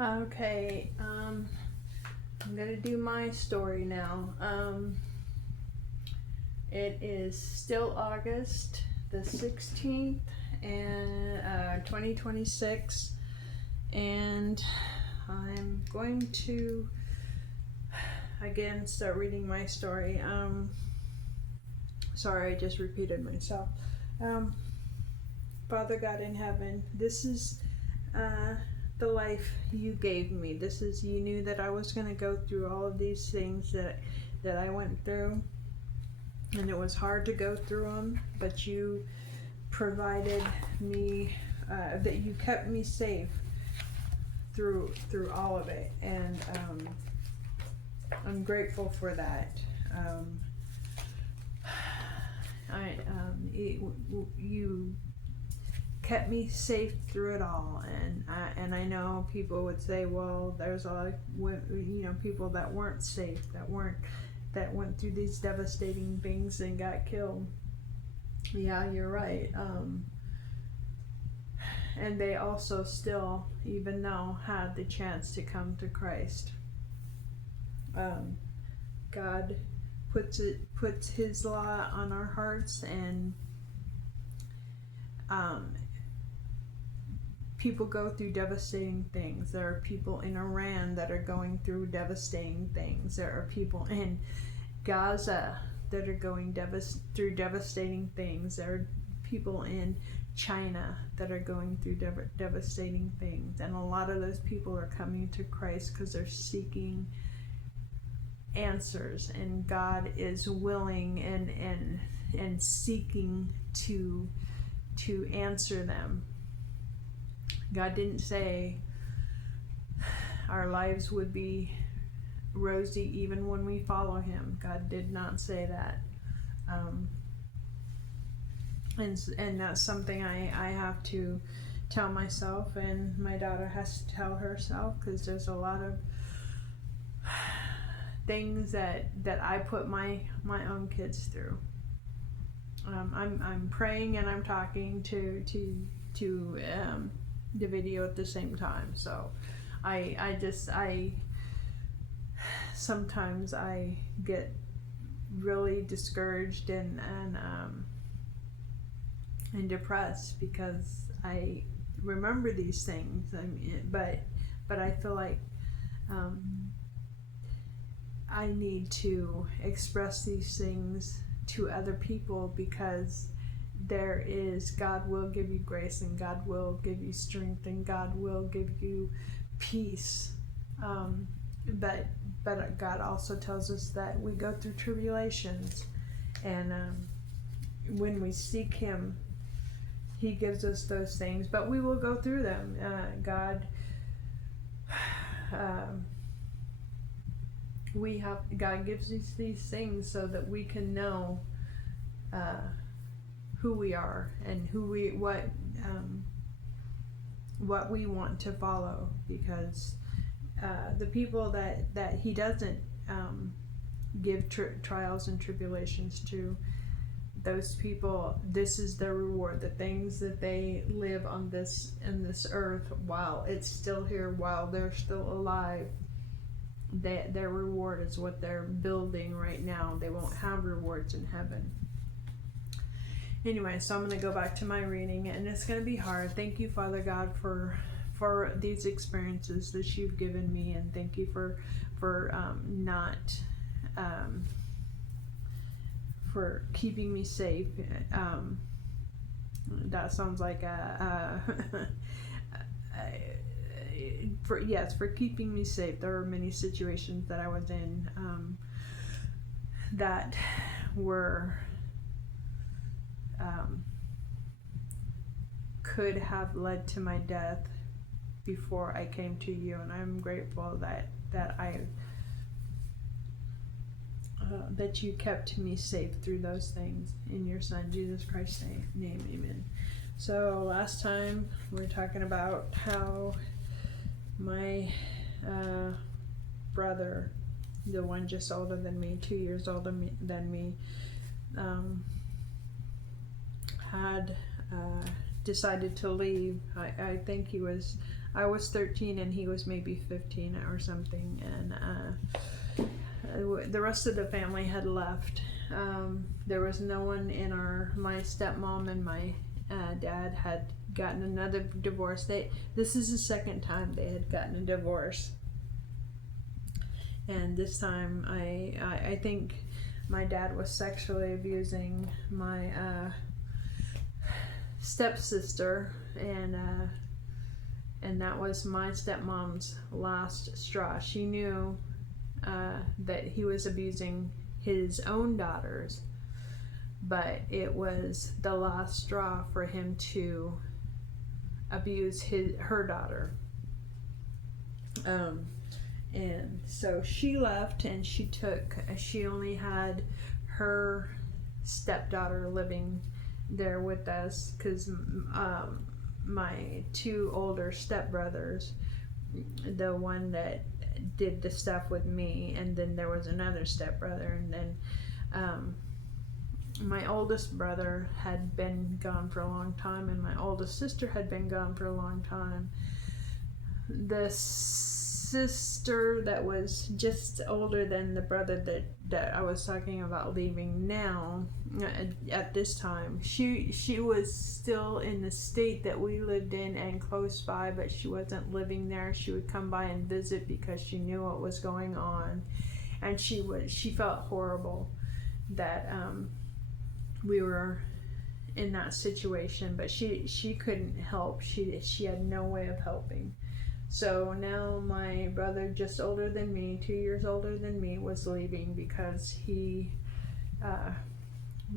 Okay, I'm gonna do my story now. It is still August the 16th and 2026, and I'm going to again start reading my story. Sorry, I just repeated myself. Father God in heaven, this is the life you gave me. This is, you knew that I was going to go through all of these things that I went through, and it was hard to go through them, but you provided me, that you kept me safe through all of it, and I'm grateful for that. You kept me safe through it all, and I know people would say, well, there's a lot of people that weren't safe, that went through these devastating things and got killed. Yeah, you're right. And they also still, even now, had the chance to come to Christ. God puts His law on our hearts, and people go through devastating things. There are people in Iran that are going through devastating things. There are people in Gaza that are going through devastating things. There are people in China that are going through devastating things. And a lot of those people are coming to Christ because they're seeking answers, and God is willing and seeking to answer them. God didn't say our lives would be rosy even when we follow Him. God did not say that. And that's something I have to tell myself, and my daughter has to tell herself, because there's a lot of things that I put my own kids through. I'm praying and I'm talking to the video at the same time. So I sometimes I get really discouraged and depressed because I remember these things. I mean, but I feel like I need to express these things to other people, because God will give you grace, and God will give you strength, and God will give you peace. But God also tells us that we go through tribulations, and when we seek Him, He gives us those things. But we will go through them. God gives us these things so that we can know who we are and what we want to follow, because the people that He doesn't give trials and tribulations to, those people, this is their reward. The things that they live in this earth while it's still here, while they're still alive, their reward is what they're building right now. They won't have rewards in heaven. Anyway, so I'm going to go back to my reading, and it's going to be hard. Thank you, Father God, for these experiences that You've given me, and thank You for keeping me safe. That sounds like for keeping me safe. There were many situations that I was in that were could have led to my death before I came to You, and I'm grateful that that You kept me safe through those things. In Your Son Jesus Christ's name, amen. So last time we were talking about how my brother, the one just older than me, 2 years older than me, had decided to leave. I think he was I was 13 and he was maybe 15 or something, and the rest of the family had left. There was no one in my stepmom and my dad had gotten another divorce. This is the second time they had gotten a divorce, and this time I think my dad was sexually abusing my stepsister, and that was my stepmom's last straw. She knew that he was abusing his own daughters, but it was the last straw for him to abuse her daughter. And so she left, and she only had her stepdaughter living there with us, because my two older stepbrothers, the one that did the stuff with me, and then there was another stepbrother, and then my oldest brother had been gone for a long time, and my oldest sister had been gone for a long time. The sister that was just older than the brother that I was talking about leaving now, at this time, she was still in the state that we lived in and close by, but she wasn't living there. She would come by and visit because she knew what was going on, and she felt horrible that we were in that situation, but she couldn't help. She had no way of helping. So now my brother, just older than me, 2 years older than me, was leaving because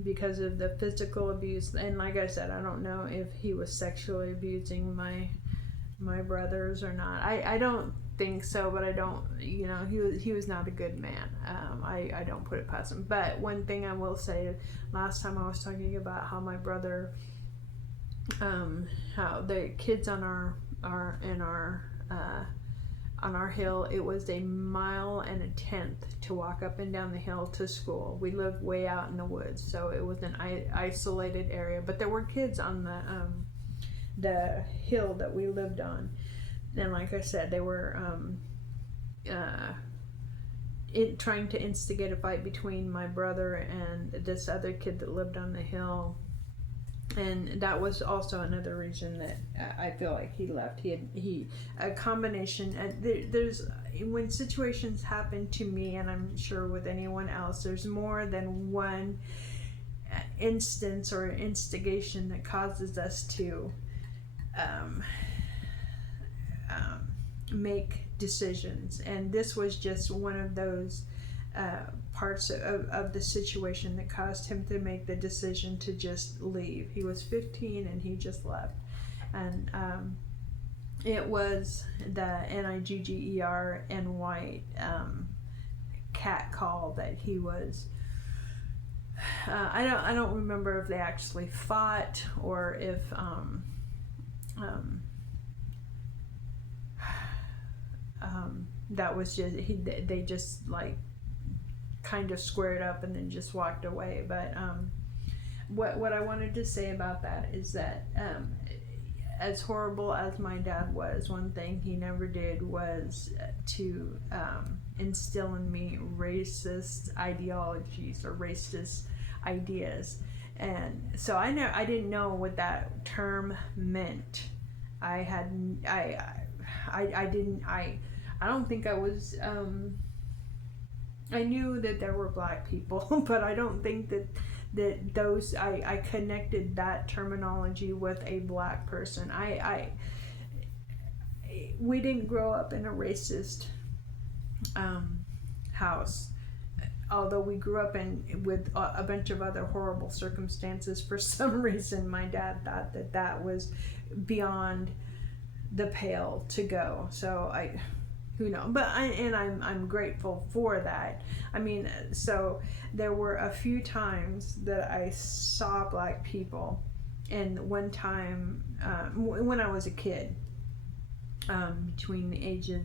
because of the physical abuse. And like I said, I don't know if he was sexually abusing my brothers or not. I don't think so, but I don't, he was not a good man. I don't put it past him. But one thing I will say, last time I was talking about how my brother, how the kids on our hill, it was 1.1 miles to walk up and down the hill to school. We lived way out in the woods, so it was an isolated area, but there were kids on the hill that we lived on, and like I said, they were trying to instigate a fight between my brother and this other kid that lived on the hill. And that was also another reason that I feel like he left. He a combination. There's when situations happen to me, and I'm sure with anyone else, there's more than one instance or instigation that causes us to make decisions. And this was just one of those parts of the situation that caused him to make the decision to just leave. He was 15 and he just left. And it was the NIGGERNY cat call that he was. I don't remember if they actually fought or if that was just they just like kind of squared up and then just walked away. But what I wanted to say about that is that as horrible as my dad was, one thing he never did was to instill in me racist ideologies or racist ideas. And so I didn't know what that term meant. I don't think I was I knew that there were black people, but I don't think that those I connected that terminology with a black person. We didn't grow up in a racist house, although we grew up with a bunch of other horrible circumstances. For some reason, my dad thought that was beyond the pale to go. So who knows? But I'm grateful for that. I mean, so there were a few times that I saw black people, and one time when I was a kid, between the ages,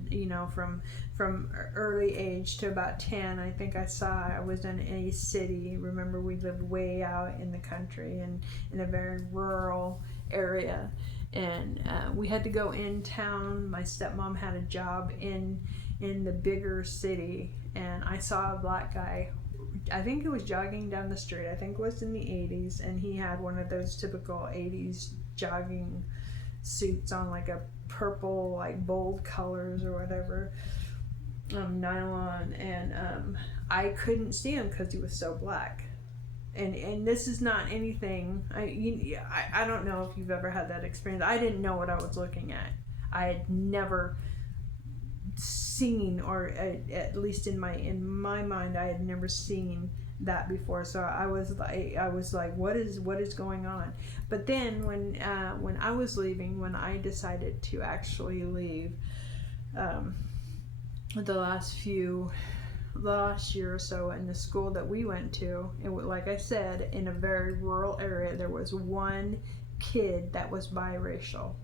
from early age to about 10, I think I was in a city. Remember, we lived way out in the country and in a very rural area. and we had to go in town. My stepmom had a job in the bigger city, and I saw a black guy. I think he was jogging down the street. I think it was in the 80s, and he had one of those typical 80s jogging suits on, like a purple, like bold colors or whatever, nylon, and I couldn't see him because he was so black. And this is not anything. I don't know if you've ever had that experience. I didn't know what I was looking at. I had never seen, or at least in my mind, I had never seen that before. So I was like, what is going on? But then when I was leaving, when I decided to actually leave, the last year or so in the school that we went to, like I said, in a very rural area, there was one kid that was biracial,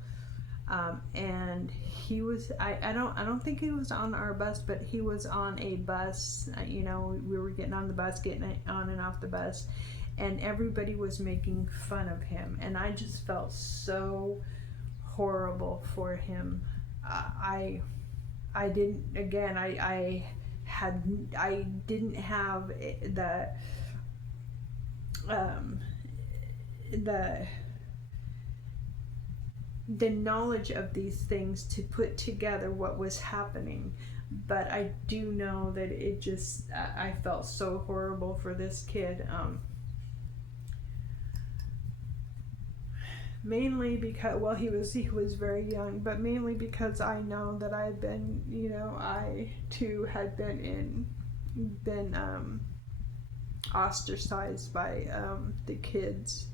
and he was, I don't think he was on our bus, but he was on a bus. We were getting on the bus, getting on and off the bus, and everybody was making fun of him, and I just felt so horrible for him. I didn't have the knowledge of these things to put together what was happening, but I do know that it just, I felt so horrible for this kid, mainly because, well, he was very young, but mainly because I know that I too had been ostracized by the kids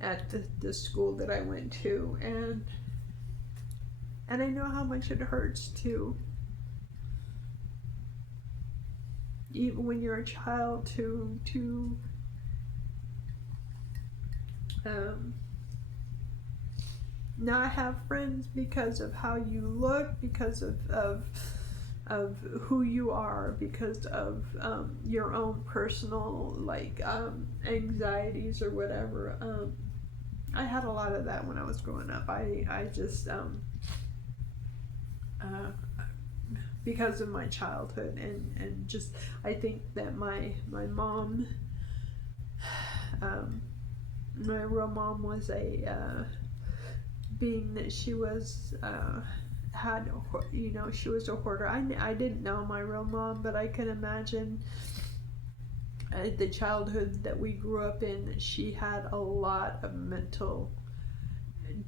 at the school that I went to, and I know how much it hurts to, even when you're a child, to not have friends because of how you look, because of who you are, because of your own personal anxieties or whatever. I had a lot of that when I was growing up. I just because of my childhood, and just, I think that my mom, my real mom was being that she was she was a hoarder. I didn't know my real mom, but I can imagine the childhood that we grew up in, that she had a lot of mental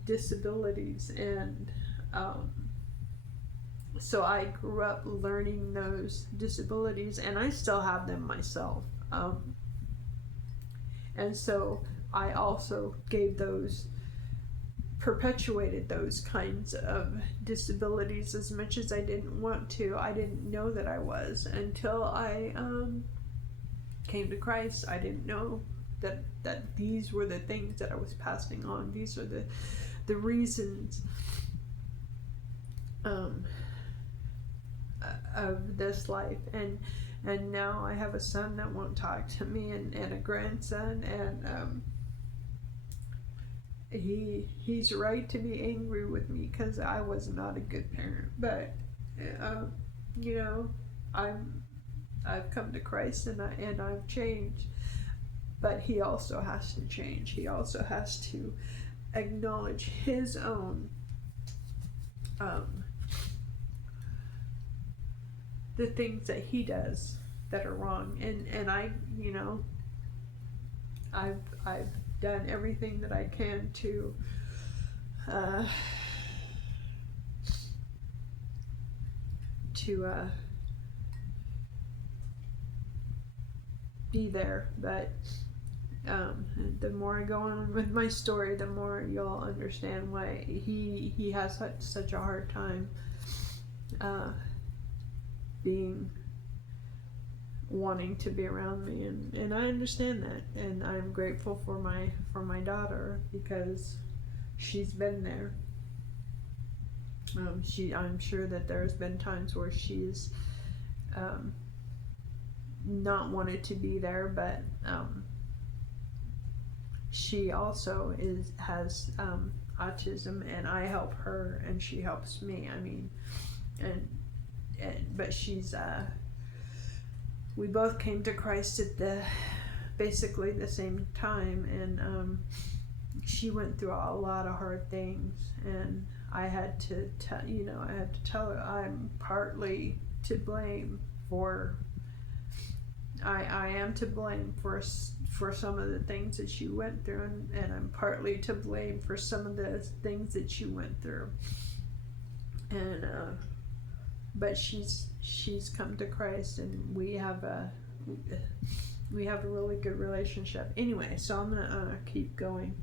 disabilities, and so I grew up learning those disabilities, and I still have them myself, and so I also perpetuated those kinds of disabilities as much as I didn't want to. I didn't know that I was until I came to Christ. I didn't know that these were the things that I was passing on. These are the reasons of this life. And now I have a son that won't talk to me, and a grandson, and he's right to be angry with me because I was not a good parent. But I've come to Christ, and I've changed. But he also has to change. He also has to acknowledge his own the things that he does that are wrong. And I've done everything that I can to be there, but the more I go on with my story, the more you'll understand why he has such a hard time wanting to be around me, and I understand that, and I'm grateful for my daughter, because she's been there. I'm sure that there's been times where she's not wanted to be there, but she also has autism, and I help her and she helps me. I mean, but she's we both came to Christ at basically the same time, and she went through a lot of hard things, and I had to tell her I'm partly to blame for. I am to blame for some of the things that she went through, and I'm partly to blame for some of the things that she went through. And but she's come to Christ, and we have a really good relationship. Anyway, so I'm gonna keep going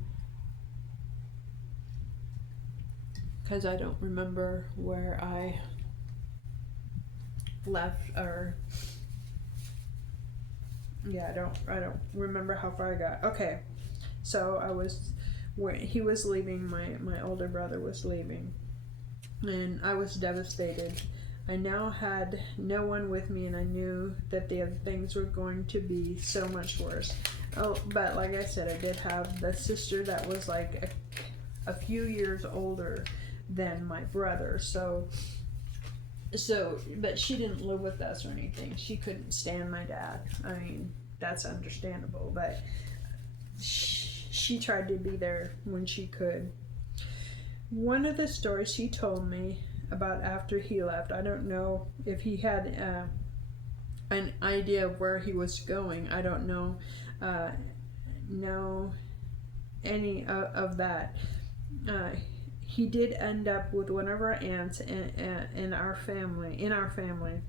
because I don't remember where I left, or I don't remember how far I got. Okay, so when he was leaving, my older brother was leaving, and I was devastated. I now had no one with me, and I knew that the other things were going to be so much worse. Oh, but like I said, I did have the sister that was like a few years older than my brother, so but she didn't live with us or anything. She couldn't stand my dad. I mean, that's understandable, but she tried to be there when she could. One of the stories she told me about after he left, I don't know if he had an idea of where he was going. I don't know any of that. He did end up with one of our aunts in our family,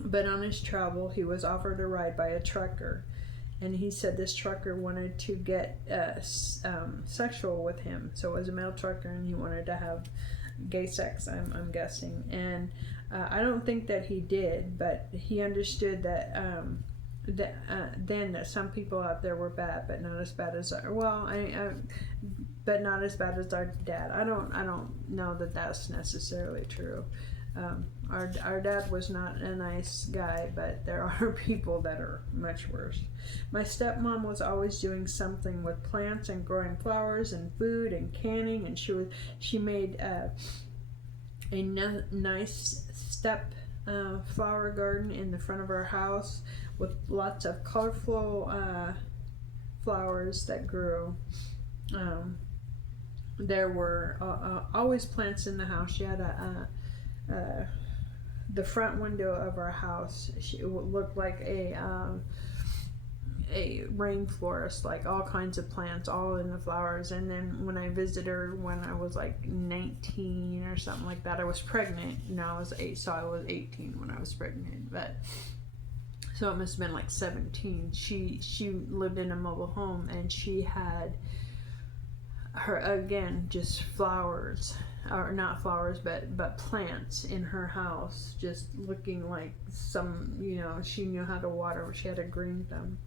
but on his travel he was offered a ride by a trucker, and he said this trucker wanted to get sexual with him. So it was a male trucker, and he wanted to have gay sex, I'm guessing. And I don't think that he did, but he understood that then that some people out there were bad, but not as bad as but not as bad as our dad. I don't know that that's necessarily true. Our dad was not a nice guy, but there are people that are much worse. My stepmom was always doing something with plants and growing flowers and food and canning, and she made a nice step flower garden in the front of our house with lots of colorful flowers that grew. There were always plants in the house. She had the front window of our house. It looked like a rainforest, like all kinds of plants, all in the flowers. And then when I visited her when I was like 19 or something like that, I was pregnant. No, I was 8, so I was 18 when I was pregnant. But so it must have been like 17. She lived in a mobile home, and she had her, again, just flowers, or not flowers, but plants in her house, just looking like some, she knew how to water. She had a green thumb.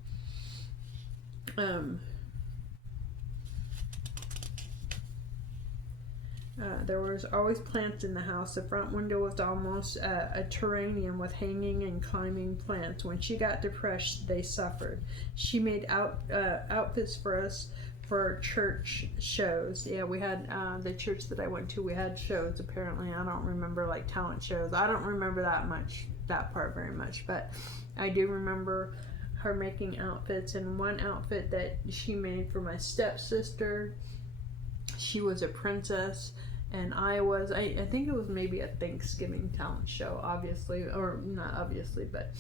There was always plants in the house. The front window was almost a terrarium with hanging and climbing plants. When she got depressed, they suffered. She made outfits for us for church shows. Yeah, we had the church that I went to, we had shows apparently. I don't remember like talent shows. I don't remember that part very much, but I do remember her making outfits. And one outfit that she made for my stepsister, she was a princess, and I think it was maybe a Thanksgiving talent show, obviously, or not obviously, but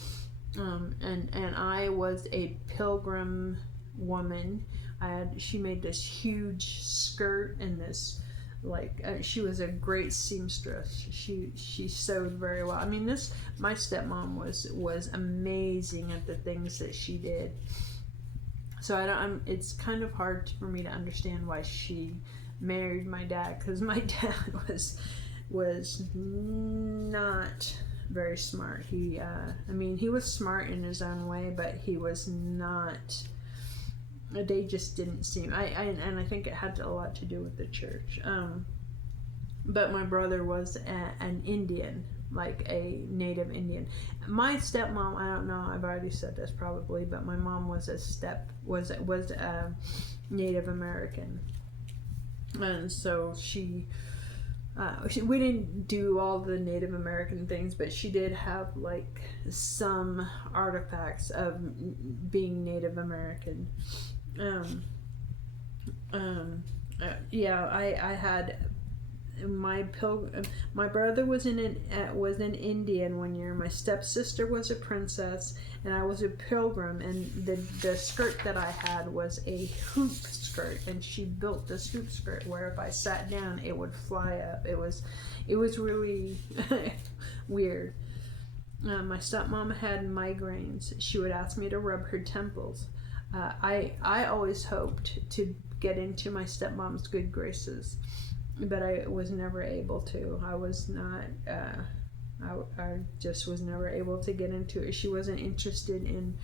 and I was a pilgrim woman. She made this huge skirt and this she was a great seamstress. She sewed very well. I mean, my stepmom was amazing at the things that she did. So it's kind of hard for me to understand why she married my dad, because my dad was not very smart. He was smart in his own way, but he was not. They just didn't seem. I think it had a lot to do with the church. But my brother was an Indian, like a native Indian. My stepmom, I don't know. I've already said this probably, but my mom was a Native American. And so we didn't do all the Native American things, but she did have like some artifacts of being Native American. I had my brother was an Indian one year. My stepsister was a princess, and I was a pilgrim. And the skirt that I had was a hoop skirt, and she built this hoop skirt where if I sat down, it would fly up. It was really weird. My stepmom had migraines. She would ask me to rub her temples. I always hoped to get into my stepmom's good graces, but I was never able to. I was not, I just was never able to get into it. She wasn't interested in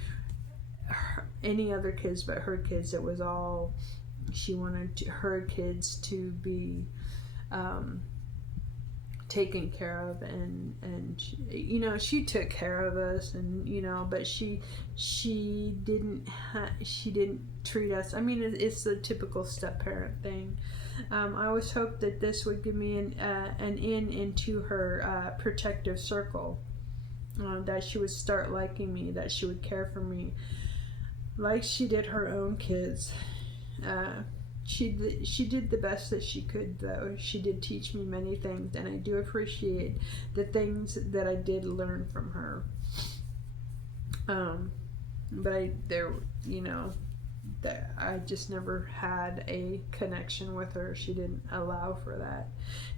any other kids but her kids. It was all, she wanted her kids to be taken care of, and she took care of us, and but she didn't treat us. I mean, it's the typical step parent thing. I always hoped that this would give me an in into her protective circle, that she would start liking me, that she would care for me like she did her own kids. She did the best that she could, though. She did teach me many things, and I do appreciate the things that I did learn from her. But I just never had a connection with her. She didn't allow for that.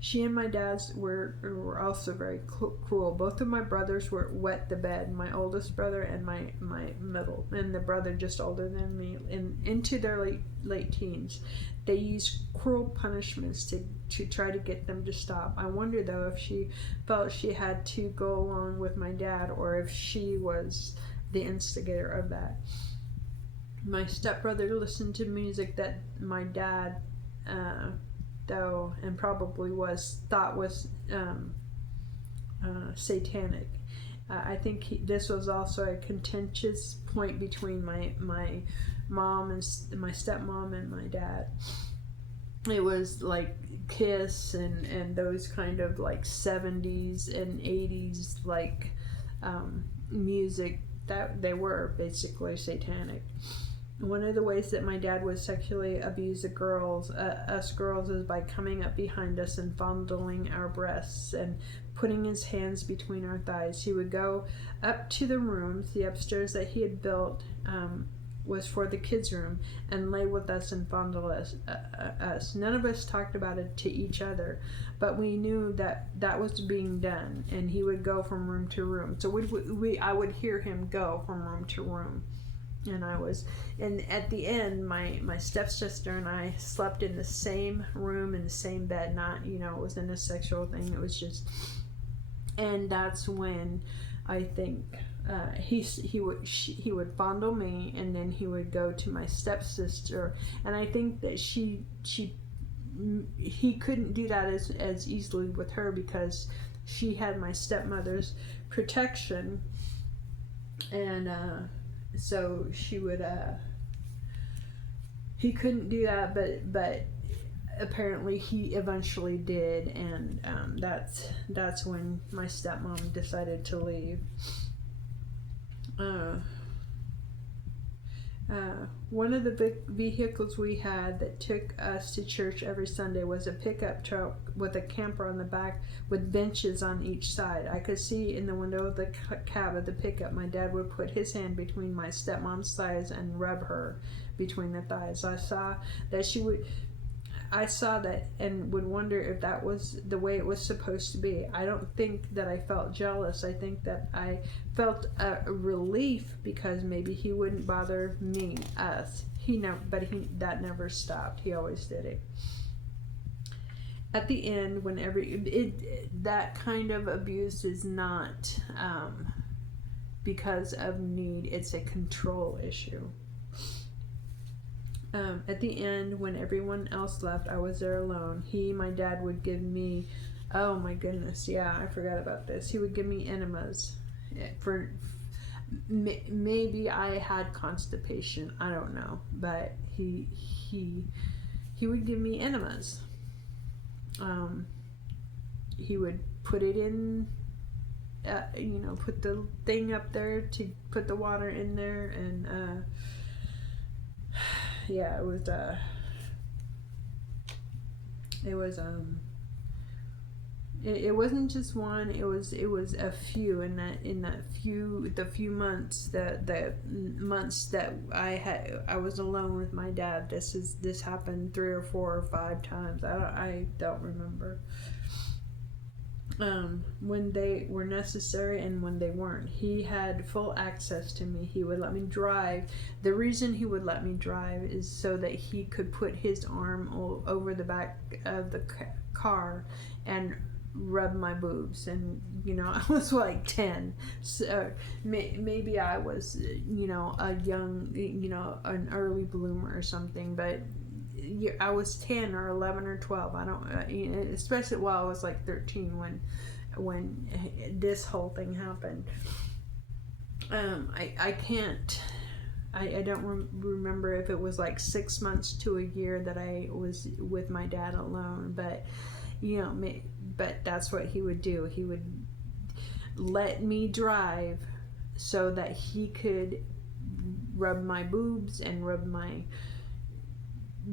She and my dad were also very cruel. Both of my brothers were wet the bed. My oldest brother and my middle, and the brother just older than me, into their late teens. They used cruel punishments to try to get them to stop. I wonder though if she felt she had to go along with my dad, or if she was the instigator of that. My stepbrother listened to music that my dad, though, and probably thought was satanic. I think this was also a contentious point between my mom and my stepmom and my dad. It was like Kiss and those kind of like 70s and 80s like music, that they were basically satanic. One of the ways that my dad would sexually abuse us girls, is by coming up behind us and fondling our breasts and putting his hands between our thighs. He would go up to the rooms, the upstairs that he had built was for the kids' room, and lay with us and fondle us. None of us talked about it to each other, but we knew that was being done, and he would go from room to room. So I would hear him go from room to room. And at the end, my stepsister and I slept in the same room, in the same bed. Not, it wasn't a sexual thing. It was just, and that's when I think he would fondle me, and then he would go to my stepsister, and I think that he couldn't do that as easily with her, because she had my stepmother's protection, and so she would he couldn't do that, but apparently he eventually did, and that's when my stepmom decided to leave. One of the big vehicles we had that took us to church every Sunday was a pickup truck with a camper on the back with benches on each side. I could see in the window of the cab of the pickup, my dad would put his hand between my stepmom's thighs and rub her between the thighs. I saw that and would wonder if that was the way it was supposed to be. I don't think that I felt jealous. I think that I felt a relief, because maybe he wouldn't bother us. That never stopped. He always did it. At the end, that kind of abuse is not because of need. It's a control issue. At the end, when everyone else left, I was there alone. My dad would give me, oh my goodness, yeah, I forgot about this. He would give me enemas. Maybe I had constipation, I don't know, but he he would give me enemas. He would put it in, put the thing up there to put the water in there, and yeah, it wasn't just one. It was a few the few months that I was alone with my dad. This happened 3 or 4 or 5 times. I don't remember. When they were necessary and when they weren't. He had full access to me. He would let me drive. The reason he would let me drive is so that he could put his arm over the back of the car and rub my boobs. And I was like 10, so maybe I was a young, an early bloomer or something, but I was 10 or 11 or 12. I don't, especially while I was like 13 when this whole thing happened. I don't remember if it was like 6 months to a year that I was with my dad alone, but but that's what he would do. He would let me drive so that he could rub my boobs and rub my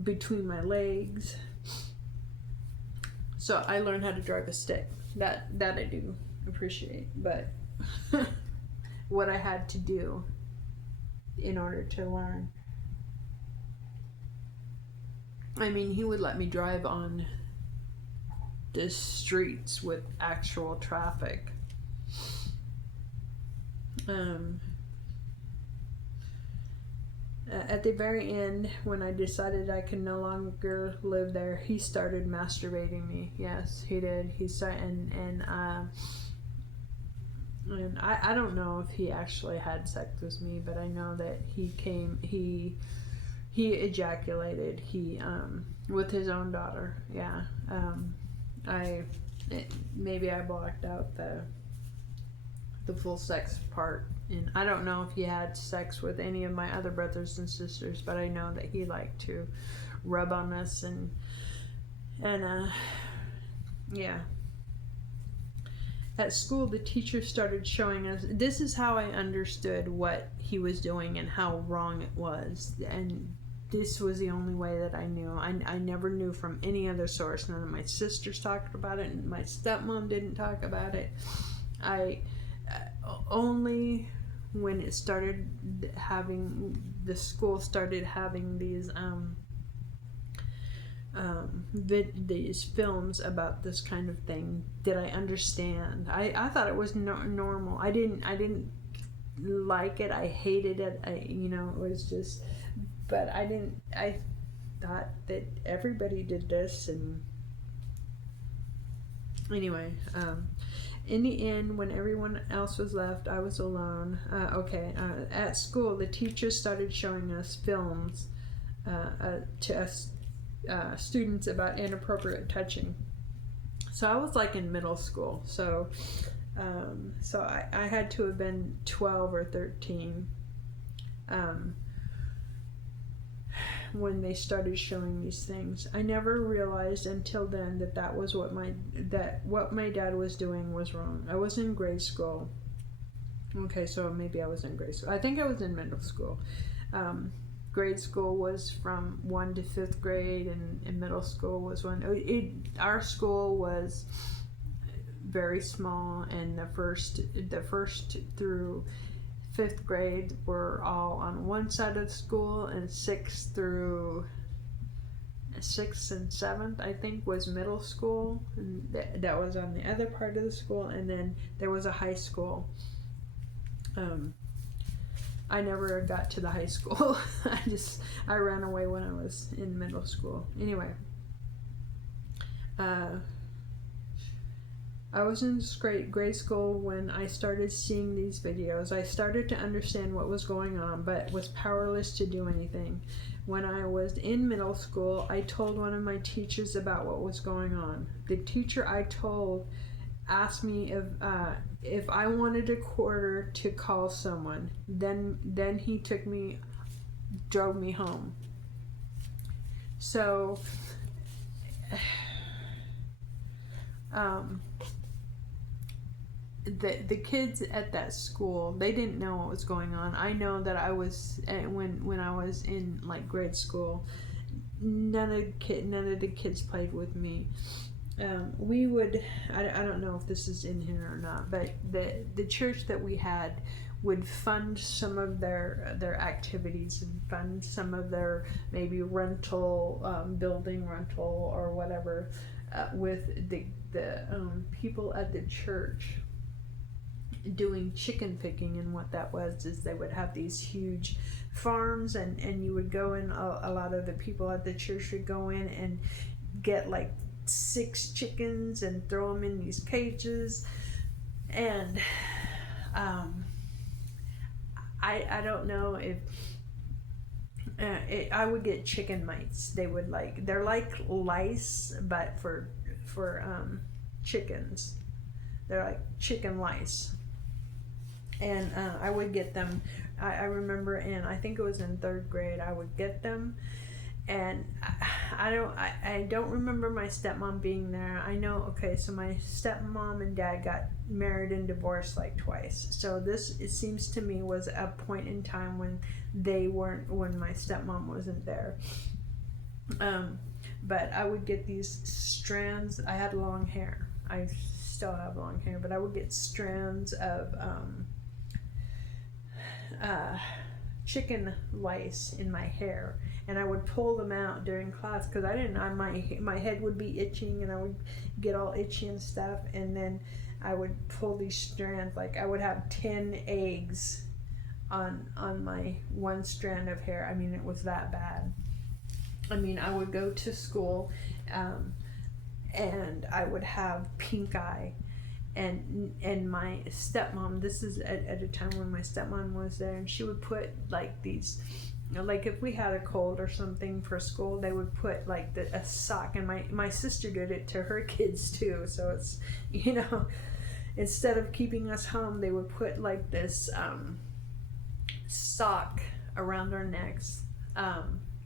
between my legs. So I learned how to drive a stick. That I do appreciate, but what I had to do in order to learn. I mean, he would let me drive on the streets with actual traffic. At the very end, when I decided I could no longer live there, he started masturbating me. Yes, he did. He started, and I don't know if he actually had sex with me, but I know that he ejaculated. With his own daughter. Yeah. Maybe I blocked out the full sex part. And I don't know if he had sex with any of my other brothers and sisters, but I know that he liked to rub on us and yeah. At school, the teacher started showing us. This is how I understood what he was doing and how wrong it was. And this was the only way that I knew. I never knew from any other source. None of my sisters talked about it, and my stepmom didn't talk about it. Only when it started the school started having these films about this kind of thing did I understand. I thought it was normal. I didn't like it. I hated it. It was just, but I thought that everybody did this. And anyway, in the end, when everyone else was left, I was alone. At school, the teachers started showing us films to us students about inappropriate touching. So I was like in middle school. So I had to have been 12 or 13 when they started showing these things. I never realized until then that was what my dad was doing was wrong. I was in grade school. Okay, so maybe I was in grade school. I think I was in middle school. Grade school was from 1 to 5th grade, and middle school was our school was very small, and the first through 5th grade were all on one side of the school, and 6th and 7th, I think, was middle school, and that was on the other part of the school, and then there was a high school. I never got to the high school. I ran away when I was in middle school. Anyway, I was in grade school when I started seeing these videos. I started to understand what was going on, but was powerless to do anything. When I was in middle school, I told one of my teachers about what was going on. The teacher I told asked me if I wanted a quarter to call someone. Then he drove me home. So, um, the kids at that school, they didn't know what was going on. I know that I was when I was in like grade school, none of the kids played with me. We would, I don't know if this is in here or not, but the church that we had would fund some of their activities and fund some of their maybe rental, building rental or whatever, with the people at the church doing chicken picking. And what that was is they would have these huge farms, and you would go in, a lot of the people at the church would go in and get like 6 chickens and throw them in these cages. And I don't know if I would get chicken mites. They're like lice, but for chickens. They're like chicken lice. And I would get them. I remember I think it was in 3rd grade, I would get them. And I don't remember my stepmom being there. I know, okay, so my stepmom and dad got married and divorced like twice. So this, it seems to me, was a point in time when when my stepmom wasn't there. But I would get these strands. I had long hair. I still have long hair, but I would get strands of chicken lice in my hair, and I would pull them out during class because my head would be itching, and I would get all itchy and stuff. And then I would pull these strands. Like I would have 10 eggs on my one strand of hair. I mean, it was that bad. I mean, I would go to school, and I would have pink eye. And my stepmom, this is at a time when my stepmom was there, and she would put like these, like if we had a cold or something for school, they would put like a sock, and my sister did it to her kids too. So it's, instead of keeping us home, they would put like this sock around our necks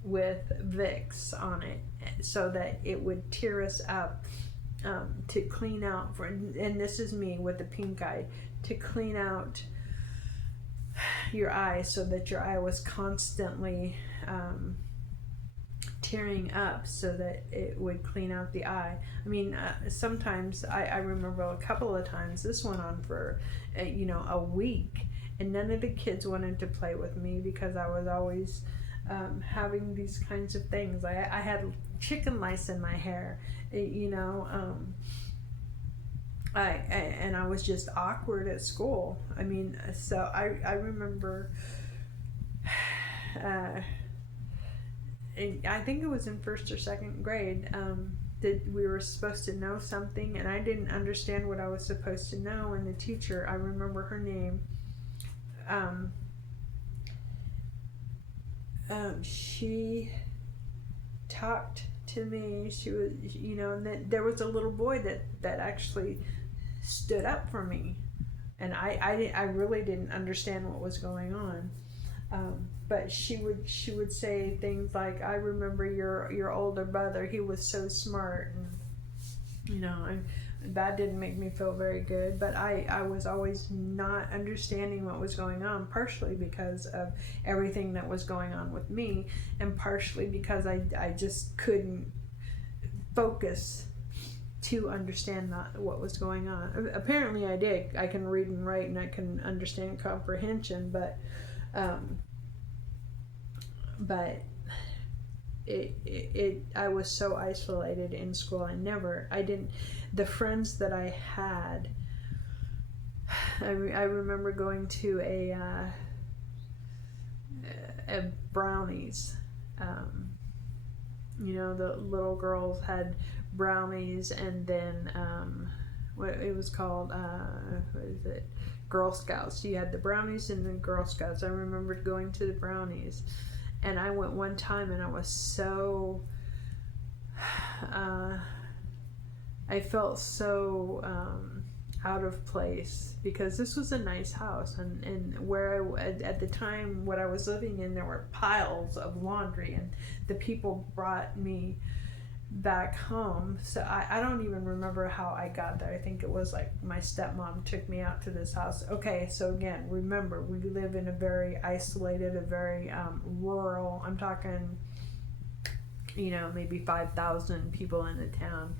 with Vicks on it, so that it would tear us up. To clean out, and this is me with the pink eye, to clean out your eye, so that your eye was constantly tearing up, so that it would clean out the eye. I mean, sometimes I remember a couple of times this went on for a week, and none of the kids wanted to play with me because I was always having these kinds of things. I had chicken lice in my hair, and I was just awkward at school. I mean, so I remember, I think it was in 1st or 2nd grade, that we were supposed to know something, and I didn't understand what I was supposed to know, and the teacher, I remember her name, she talked to me. She was, and then there was a little boy that actually stood up for me, and I really didn't understand what was going on. But she would say things like, "I remember your older brother. He was so smart," and that didn't make me feel very good. But I was always not understanding what was going on, partially because of everything that was going on with me, and partially because I just couldn't focus to understand what was going on. Apparently I did. I can read and write, and I can understand comprehension, but I was so isolated in school. The friends that I had, I remember going to a brownies. The little girls had brownies, and then what it was called, what is it? Girl Scouts. You had the brownies and the Girl Scouts. I remember going to the brownies, and I went one time, and I was so I felt so out of place, because this was a nice house, and where at the time what I was living in, there were piles of laundry, and the people brought me back home. So I don't even remember how I got there. I think it was like my stepmom took me out to this house. Okay, so again, remember, we live in a very isolated, a very rural, I'm talking, maybe 5,000 people in the town,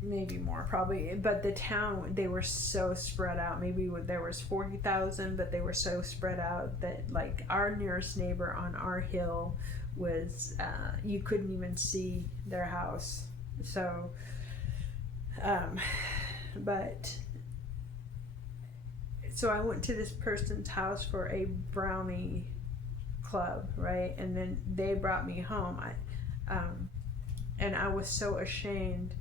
maybe more probably, but the town, they were so spread out. Maybe there was 40,000, but they were so spread out that like our nearest neighbor on our hill was you couldn't even see their house. So but so I went to this person's house for a brownie club, right? And then they brought me home. And I was so ashamed.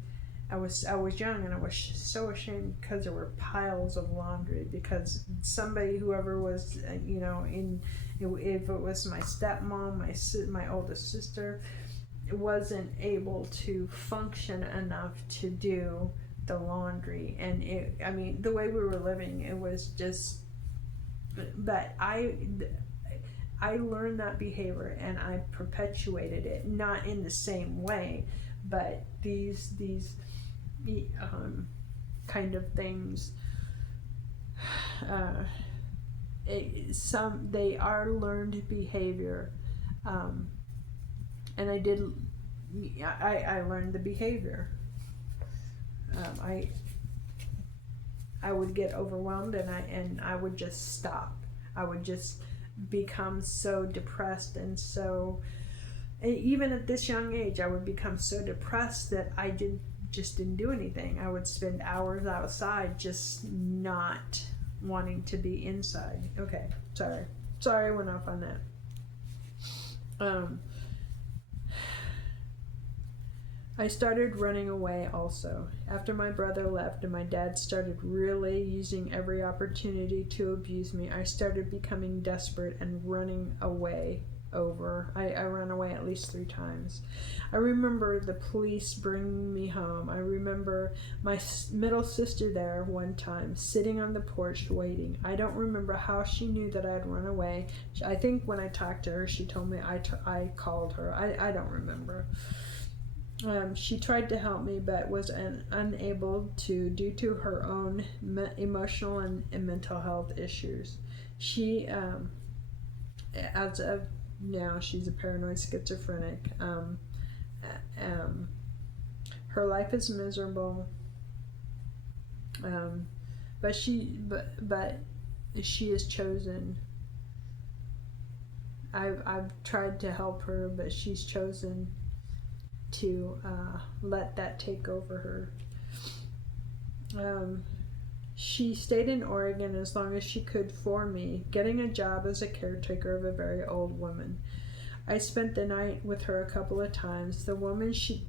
I was young, and I was so ashamed because there were piles of laundry, because somebody, whoever was, if it was my stepmom, my oldest sister, wasn't able to function enough to do the laundry. And the way we were living, it was just, but I learned that behavior and I perpetuated it, not in the same way, but these kind of things, they are learned behavior, and I learned the behavior. I would get overwhelmed, and I would just stop. I would just become so depressed, and so even at this young age, I would become so depressed that I didn't do anything. I would spend hours outside, just not wanting to be inside. Okay, sorry I went off on that. I started running away also. After my brother left and my dad started really using every opportunity to abuse me, I started becoming desperate and running away I ran away at least 3 times. I remember the police bringing me home. I remember my middle sister there one time, sitting on the porch waiting. I don't remember how she knew that I had run away. I think when I talked to her, she told me I called her. I don't remember. She tried to help me, but was unable to due to her own emotional and mental health issues. She, as of now, she's a paranoid schizophrenic. Her life is miserable. But she has chosen. I've tried to help her, but she's chosen to let that take over her. She stayed in Oregon as long as she could for me, getting a job as a caretaker of a very old woman. I spent the night with her a couple of times. The woman she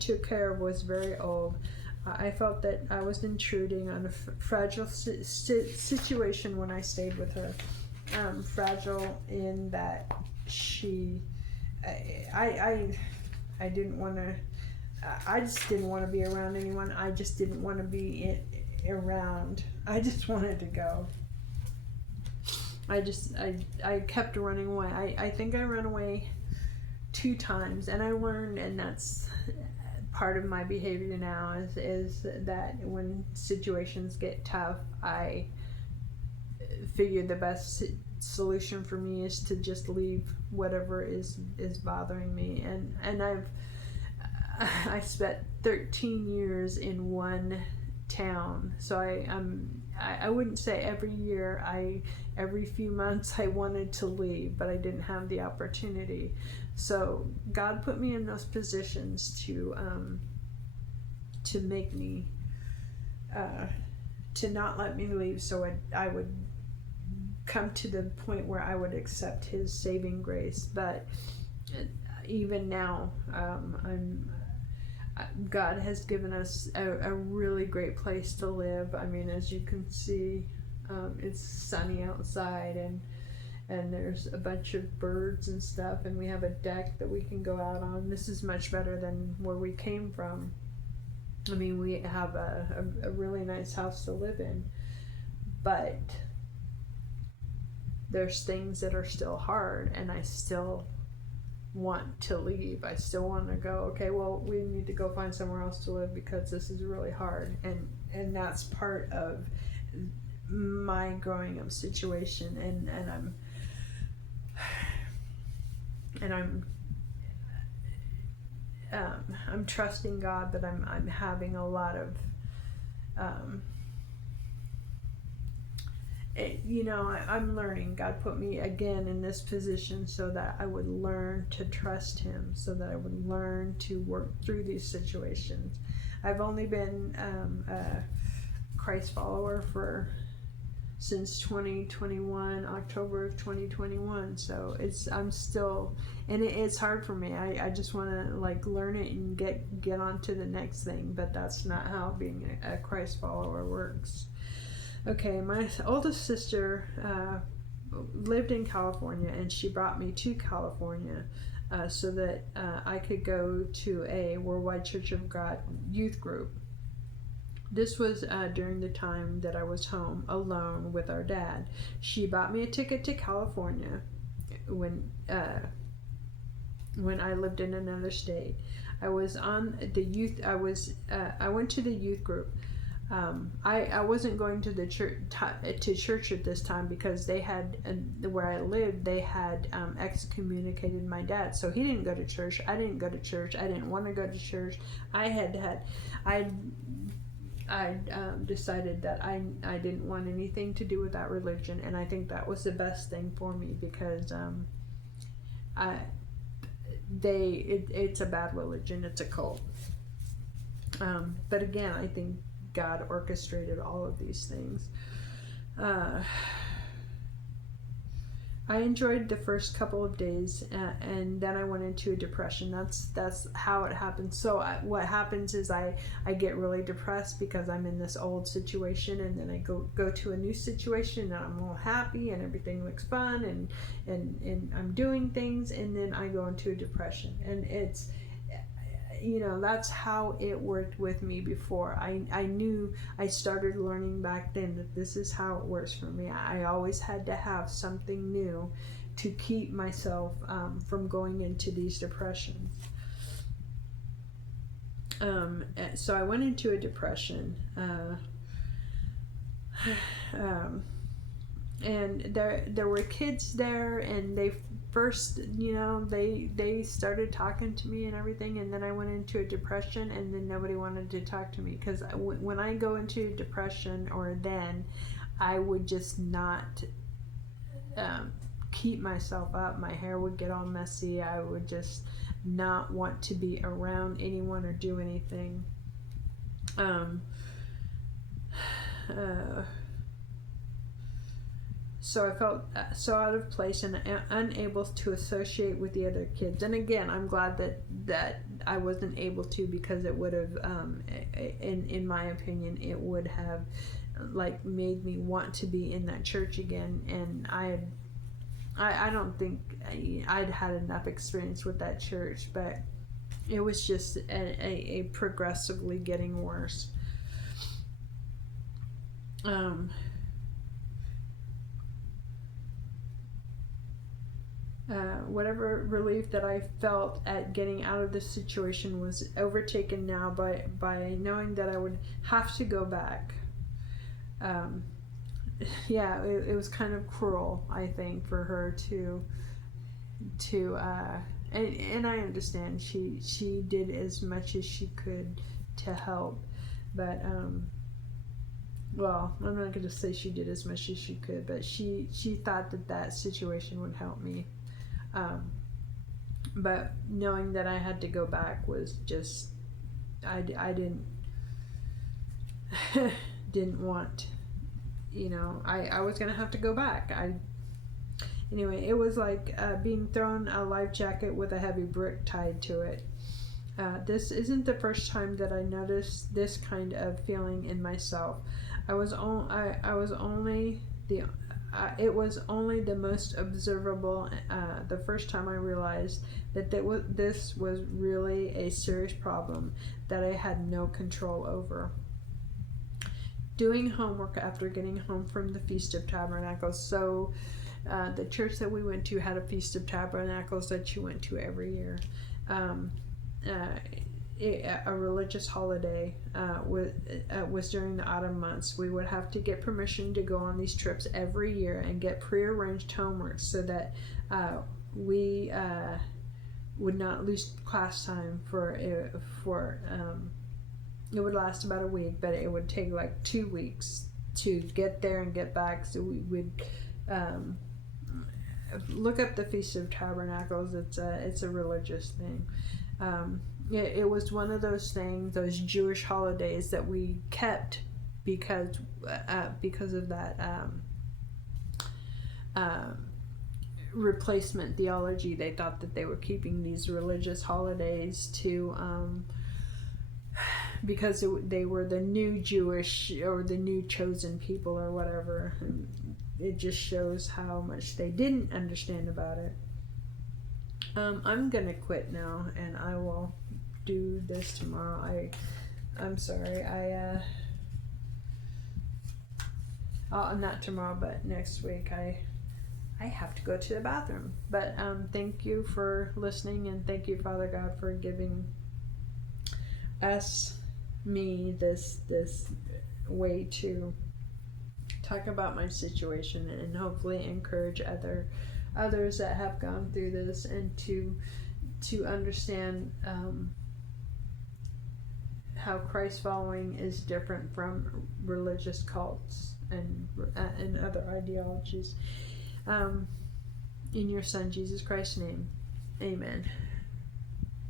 took care of was very old. I felt that I was intruding on a fragile situation when I stayed with her. Fragile in that I didn't want to. I just didn't want to be around anyone. I just didn't want to be around. I just wanted to go. I kept running away. I think I ran away 2 times, and I learned, and that's part of my behavior now, is that when situations get tough, I figured the best solution for me is to just leave whatever is bothering me. And I spent 13 years in one town, so I wouldn't say every year. Every few months I wanted to leave, but I didn't have the opportunity. So God put me in those positions to make me to not let me leave, so I would come to the point where I would accept His saving grace. But even now, God has given us a really great place to live. I mean, as you can see, it's sunny outside, and there's a bunch of birds and stuff, and we have a deck that we can go out on. This is much better than where we came from. I mean, we have a really nice house to live in, but there's things that are still hard, and I still want to leave. I still want to go, okay, well, we need to go find somewhere else to live because this is really hard. And that's part of my growing up situation, and I'm trusting God, but I'm having a lot of I'm learning. God put me again in this position so that I would learn to trust Him, so that I would learn to work through these situations. I've only been a Christ follower since 2021, October of 2021. So I'm still, and it's hard for me. I just want to like learn it and get on to the next thing, but that's not how being a Christ follower works. Okay, my oldest sister lived in California, and she brought me to California so that I could go to a Worldwide Church of God youth group. This was during the time that I was home alone with our dad. She bought me a ticket to California when I lived in another state. I was on the youth. I went to the youth group. I wasn't going to the church at this time because they had where I lived, they had excommunicated my dad, so he didn't go to church. I didn't go to church. I didn't want to go to church. I decided that I didn't want anything to do with that religion, and I think that was the best thing for me because it's a bad religion. It's a cult. But again, I think God orchestrated all of these things. I enjoyed the first couple of days, and then I went into a depression. That's how it happens. So what happens is I get really depressed because I'm in this old situation, and then I go to a new situation, and I'm all happy, and everything looks fun, and I'm doing things, and then I go into a depression, and it's, that's how it worked with me before. I knew, I started learning back then that this is how it works for me. I always had to have something new to keep myself from going into these depressions. So I went into a depression. And there were kids there, and they first, they started talking to me and everything, and then I went into a depression, and then nobody wanted to talk to me, because when I go into depression, or then I would just not keep myself up. My hair would get all messy. I would just not want to be around anyone or do anything. So I felt so out of place and unable to associate with the other kids. And again, I'm glad that I wasn't able to, because it would have, in my opinion, it would have like made me want to be in that church again. And I don't think I'd had enough experience with that church, but it was just a progressively getting worse. Whatever relief that I felt at getting out of this situation was overtaken now by knowing that I would have to go back. It was kind of cruel, I think, for her to and I understand she did as much as she could to help, but well, I'm not going to say she did as much as she could, but she thought that situation would help me. But knowing that I had to go back was just, I didn't want, I was going to have to go back. Anyway, it was like being thrown a life jacket with a heavy brick tied to it. This isn't the first time that I noticed this kind of feeling in myself. I was only it was only the most observable, the first time I realized that this was really a serious problem that I had no control over. Doing homework after getting home from the Feast of Tabernacles. So the church that we went to had a Feast of Tabernacles that you went to every year. A religious holiday was during the autumn months. We would have to get permission to go on these trips every year and get prearranged homework so that we would not lose class time for it would last about a week, but it would take like 2 weeks to get there and get back. So we would look up the Feast of Tabernacles. It's a religious thing. It was one of those things, those Jewish holidays that we kept because of that replacement theology. They thought that they were keeping these religious holidays to because they were the new Jewish or the new chosen people or whatever. And it just shows how much they didn't understand about it. I'm gonna quit now, and I will do this tomorrow. I'm sorry. Not tomorrow, but next week. I have to go to the bathroom. But thank you for listening, and thank you, Father God, for giving me this way to talk about my situation and hopefully encourage others that have gone through this, and to understand how Christ following is different from religious cults and other ideologies. In your Son Jesus Christ's name, amen.